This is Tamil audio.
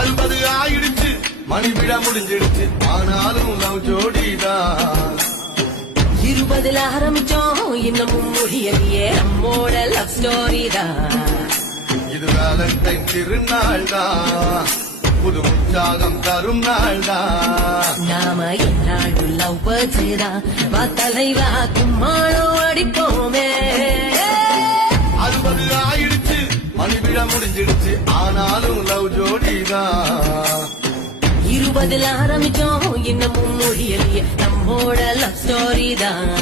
60 ஆயிடுச்சு மணி விழா முடிஞ்சிடுச்சு ஆனாலும் லவ் ஜோடிதான் 20 ஆரம்பிச்சோம் இன்னமும் முடியலையே நம்மோட லவ் ஸ்டோரி தான் இது வேலண்டைன் திருநாள் தான் புது உற்சாகம் தரும் நாள் தான் நாம என்னாலும் லவ் பர்த்டே தலைவா கும்மாளம் அடிப்போமே 60 ஆயிடுச்சு மணி விழா முடிஞ்சிடுச்சு ஆனாலும் லவ் ஜோடிதான் 20 ஆரம்பிச்சோம் இன்னமும் முடியலையே நம்மோட லவ் ஸ்டோரி தான்